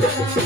Gracias.